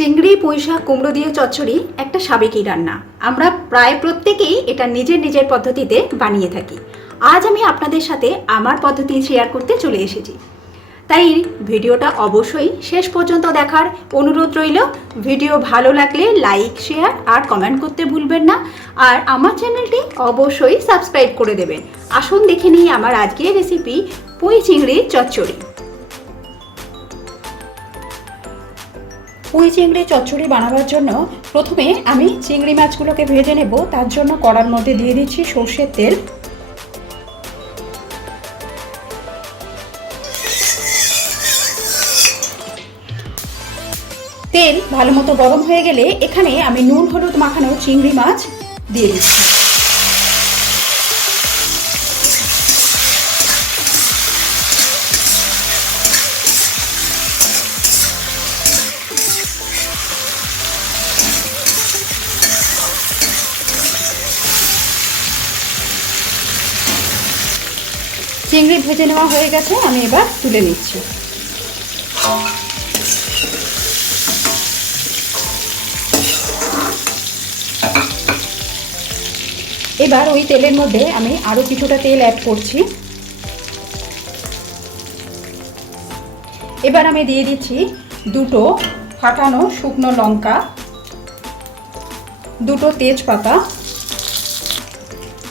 চিংড়ি, পুঁইশাক, কুমড়ো দিয়ে চচ্চড়ি একটা সাবেকি রান্না। আমরা প্রায় প্রত্যেকেই এটা নিজের নিজের পদ্ধতিতে বানিয়ে থাকি। আজ আমি আপনাদের সাথে আমার পদ্ধতি শেয়ার করতে চলে এসেছি। তাই ভিডিওটা অবশ্যই শেষ পর্যন্ত দেখার অনুরোধ রইল। ভিডিও ভালো লাগলে লাইক শেয়ার আর কমেন্ট করতে ভুলবেন না। আর আমার চ্যানেলটি অবশ্যই সাবস্ক্রাইব করে দেবেন। আসুন দেখে নিই আমার আজকের রেসিপি পুঁই চিংড়ির চচ্চড়ি। পুঁই চিংড়ি চচ্চড়ি বানাবার জন্য প্রথমে আমি চিংড়ি মাছগুলোকে ভেজে নেব। তার জন্য কড়ার মধ্যে দিয়ে দিচ্ছি সর্ষের তেল। তেল ভালো মতো গরম হয়ে গেলে এখানে আমি নুন, হলুদ মাখানো চিংড়ি মাছ দিয়ে দিচ্ছি। চিংড়ি ভেজে নেওয়া হয়ে গেছে, আমি এবার তুলে নিচ্ছি। এবার ওই তেলের মধ্যে আমি আরও কিছুটা তেল অ্যাড করছি। এবার আমি দিয়ে দিচ্ছি দুটো ফাটানো শুকনো লঙ্কা, দুটো তেজপাতা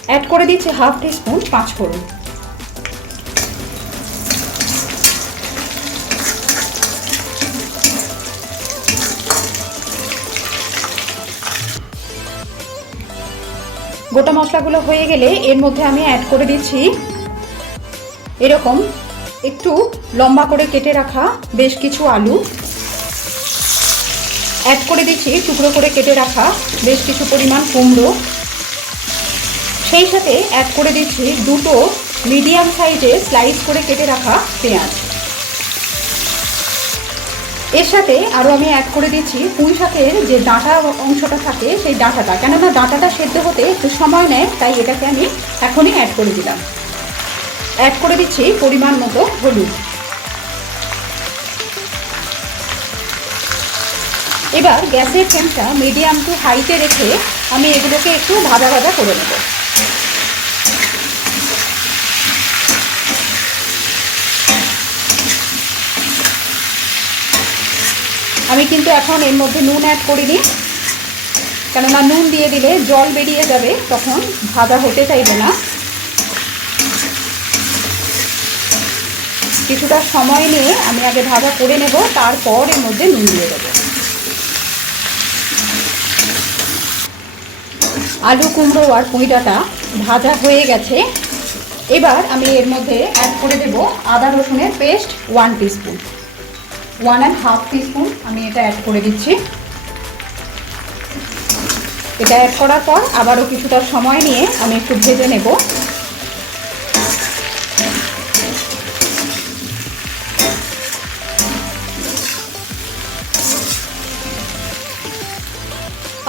অ্যাড করে দিচ্ছি হাফ টিস্পুন পাঁচ গোটা মশলাগুলো হয়ে গেলে এর মধ্যে আমি অ্যাড করে দিচ্ছি এরকম একটু লম্বা করে কেটে রাখা বেশ কিছু আলু। অ্যাড করে দিচ্ছি টুকরো করে কেটে রাখা বেশ কিছু পরিমাণ কুমড়ো। সেই সাথে অ্যাড করে দিচ্ছি দুটো মিডিয়াম সাইজে স্লাইস করে কেটে রাখা পেঁয়াজ। এর সাথে আরও আমি অ্যাড করে দিচ্ছি পুঁই শাকের যে ডাঁটা অংশটা থাকে সেই ডাঁটাটা। কেননা ডাঁটাটা সেদ্ধ হতে একটু সময় নেয়, তাই এটাকে আমি এখনই অ্যাড করে দিলাম। অ্যাড করে দিচ্ছি পরিমাণ মতো হলুদ। এবার গ্যাসের ফ্লেমটা মিডিয়াম টু হাইতে রেখে আমি এগুলোকে একটু ভাজা ভাজা করে নেব। আমি কিন্তু এখন এর মধ্যে নুন অ্যাড করিনি। কেননা নুন দিয়ে দিলে জল বেরিয়ে যাবে, তখন ভাজা হতে চাইবে না। কিছুটা সময় নিয়ে আমি আগে ভাজা করে নেব, তারপর এর মধ্যে নুন দিয়ে দেবো। আলু কুমড়ো আর পুঁইডাটা ভাজা হয়ে গেছে। এবার আমি এর মধ্যে অ্যাড করে দেব আদা রসুনের paste one teaspoon one and half teaspoon আমি এটা অ্যাড করে দিচ্ছি। এটা অ্যাড করার পর আবারও কিছুটা সময় নিয়ে আমি একটু ভেজে নেব।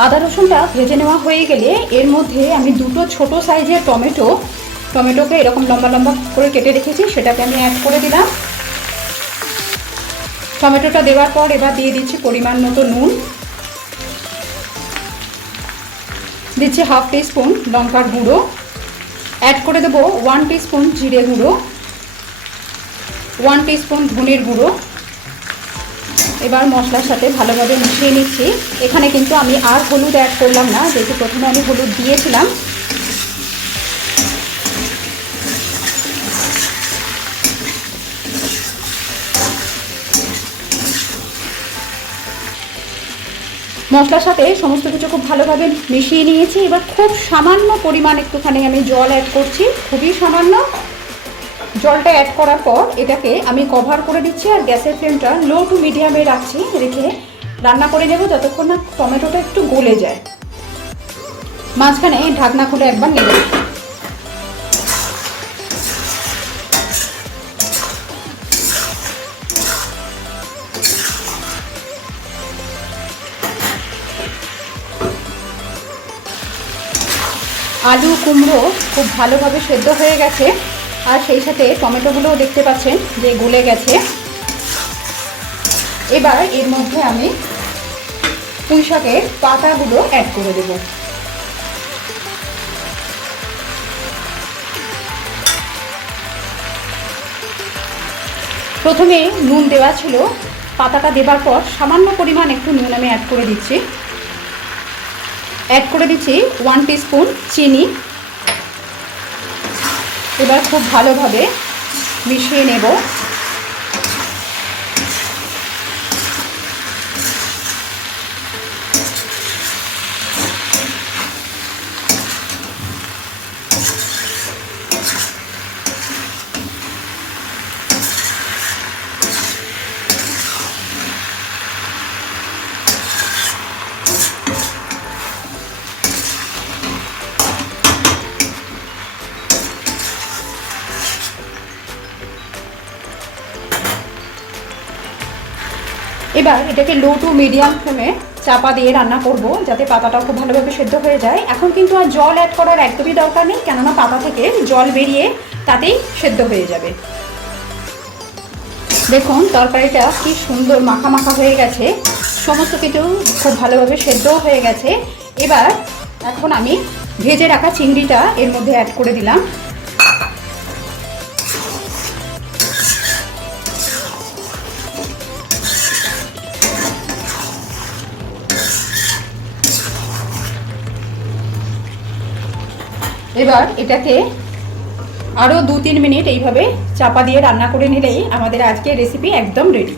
আদা রসুনটা ভেজে নেওয়া হয়ে গেলে এর মধ্যে আমি দুটো ছোট সাইজের টমেটো, টমেটোকে এরকম লম্বা লম্বা করে কেটে রেখেছি, সেটাকে আমি অ্যাড করে দিলাম। টমেটোটা দেওয়ার পর এবার দিয়ে দিচ্ছি পরিমাণ মতো নুন। দিচ্ছি হাফ টিস্পুন লঙ্কার গুঁড়ো। অ্যাড করে দেবো ওয়ান টিস্পুন জিরে গুঁড়ো। ওয়ান টিস্পুন ধনের গুঁড়ো। এবার মশলার সাথে ভালোভাবে মিশিয়ে নিচ্ছি। এখানে কিন্তু আমি আর হলুদ অ্যাড করলাম না, যেহেতু প্রথমে আমি হলুদ দিয়েছিলাম। মশলার সাথে সমস্ত কিছু খুব ভালোভাবে মিশিয়ে নিয়েছি। এবার খুব সামান্য পরিমাণ একটুখানি আমি জল অ্যাড করছি। খুবই সামান্য। জলটা অ্যাড করার পর এটাকে আমি কভার করে দিচ্ছি আর গ্যাসের ফ্লেমটা লো টু মিডিয়ামে রাখছি। রেখে রান্না করে নেব যতক্ষণ না টমেটোটা একটু গলে যায়। মাঝখানে ঢাকনা খুলে একবার নেড়ে আলু কুমড়ো খুব ভালোভাবে সেদ্ধ হয়ে গেছে। আর সেই সাথে টমেটোগুলোও দেখতে পাচ্ছেন যে গলে গেছে। এবার এর মধ্যে আমি পুঁই শাকের পাতাগুলো অ্যাড করে দেব। প্রথমে নুন দেওয়া ছিল। পাতাটা দেবার পর সামান্য পরিমাণ একটু নুন আমি অ্যাড করে দিচ্ছি। অ্যাড করে দিচ্ছি ওয়ান স্পুন চিনি। এবার খুব ভালোভাবে মিশিয়ে নেব। এবার এটাকে লো টু মিডিয়াম ফ্লেমে চাপা দিয়ে রান্না করব, যাতে পাতাটাও খুব ভালোভাবে সেদ্ধ হয়ে যায়। এখন কিন্তু আর জল অ্যাড করার একদমই দরকার নেই, কেননা পাতা থেকে জল বেরিয়ে তাতেই সেদ্ধ হয়ে যাবে। দেখুন, তরকারিটা কি সুন্দর মাখা মাখা হয়ে গেছে। সমস্ত কিছু খুব ভালোভাবে সেদ্ধও হয়ে গেছে। এবার এখন আমি ভেজে রাখা চিংড়িটা এর মধ্যে অ্যাড করে দিলাম। এবার এটাকে আরও দু তিন মিনিট এইভাবে চাপা দিয়ে রান্না করে নিলেই আমাদের আজকের রেসিপি একদম রেডি